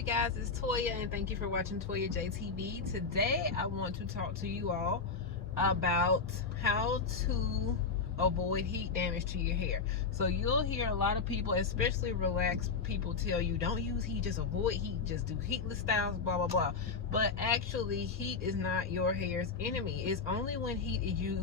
you guys, it's Toya and thank you for watching Toya J TV. Today I want to talk to you all about how to avoid heat damage to your hair. So you'll hear a lot of people, especially relaxed people, tell you don't use heat, just avoid heat, just do heatless styles, blah blah blah. But actually heat is not your hair's enemy. It's only when heat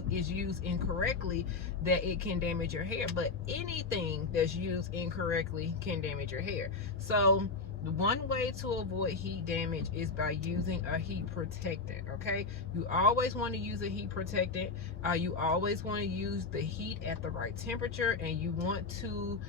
is used incorrectly that it can damage your hair. But anything that's used incorrectly can damage your hair. So the one way to avoid heat damage is by using a heat protectant. Okay, you always want to use a heat protectant. You always want to use the heat at the right temperature, and you want to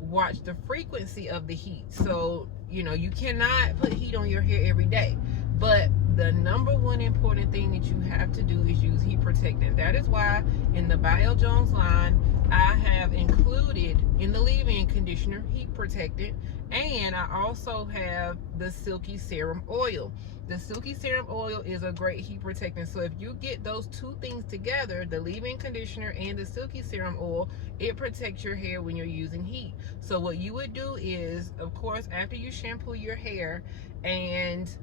watch the frequency of the heat. So you know you cannot put heat on your hair every day, but the number one important thing that you have to do is use heat protectant. That is why in the Bio Jones line I have included in the leave-in conditioner heat protectant, and I also have the Silky Serum Oil. The Silky Serum Oil is a great heat protectant. So if you get those two things together, the leave-in conditioner and the Silky Serum Oil, it protects your hair when you're using heat. So what you would do is, of course, after you shampoo your hair and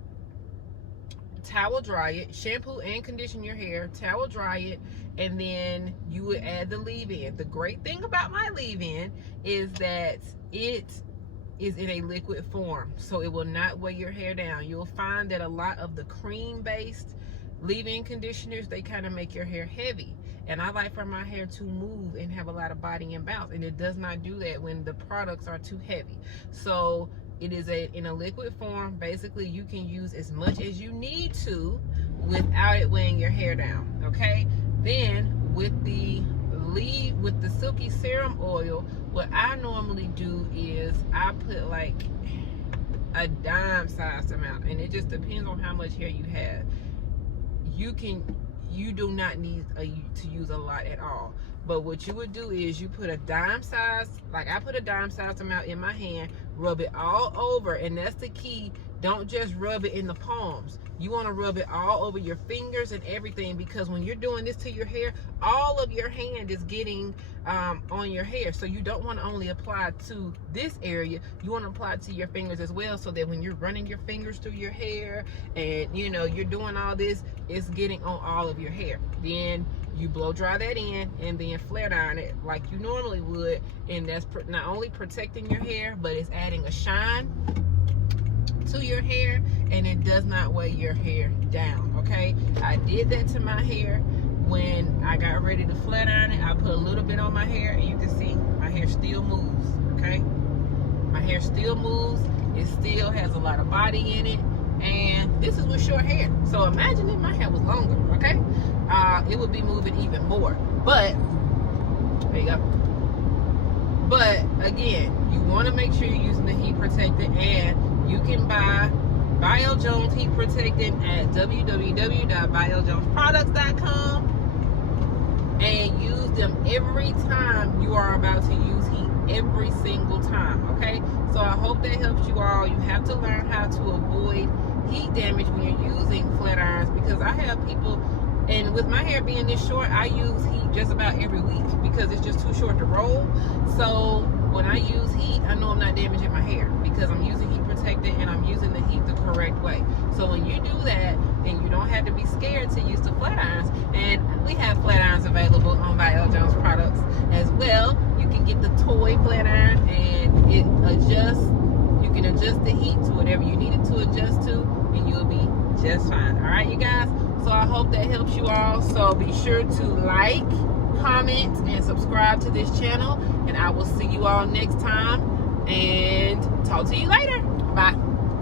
towel dry it, shampoo and condition your hair, towel dry it, and then you would add the leave-in. The great thing about my leave-in is that it is in a liquid form, so it will not weigh your hair down. You'll find that a lot of the cream-based leave-in conditioners, they kind of make your hair heavy, and I like for my hair to move and have a lot of body and bounce, and it does not do that when the products are too heavy. So it is in a liquid form. Basically, you can use as much as you need to without it weighing your hair down. Okay. Then with the Silky Serum Oil, what I normally do is I put like a dime sized amount, and it just depends on how much hair you have. You do not need to use a lot at all. But what you would do is you put a dime size, like I put a dime size amount in my hand, rub it all over, and that's the key. Don't just rub it in the palms. You want to rub it all over your fingers and everything, because when you're doing this to your hair, all of your hand is getting on your hair. So you don't want to only apply to this area, you want to apply it to your fingers as well, so that when you're running your fingers through your hair and you know you're doing all this, it's getting on all of your hair. Then you blow dry that in and then flat iron it like you normally would, and that's not only protecting your hair, but it's adding a shine to your hair, and it does not weigh your hair down. Okay, I did that to my hair when I got ready to flat iron it. I put a little bit on my hair, and you can see my hair still moves. Okay, my hair still moves, it still has a lot of body in it, and this is with short hair. So imagine if my hair was longer. Okay, it would be moving even more. But there you go. But again, you want to make sure you're using the heat protectant, and you can buy Bio Jones heat protectant at www.biojonesproducts.com and use them every time you are about to use heat, every single time. Okay, so I hope that helps you all. You have to learn how to avoid heat damage when you're using flat irons, because I have people, and with my hair being this short, I use heat just about every week because it's just too short to roll. So when I use heat, I know I'm not damaging my hair because I'm using heat protectant and I'm using the heat the correct way. So when you do that, then you don't have to be scared to use the flat irons. And we have flat irons available on Bio Jones products as well. You can get the toy flat iron, and it adjusts. You can adjust the heat to whatever you need it to adjust to, and you'll be just fine. All right, you guys. So I hope that helps you all. So be sure to like, comment, and subscribe to this channel, and I will see you all next time and talk to you later. Bye.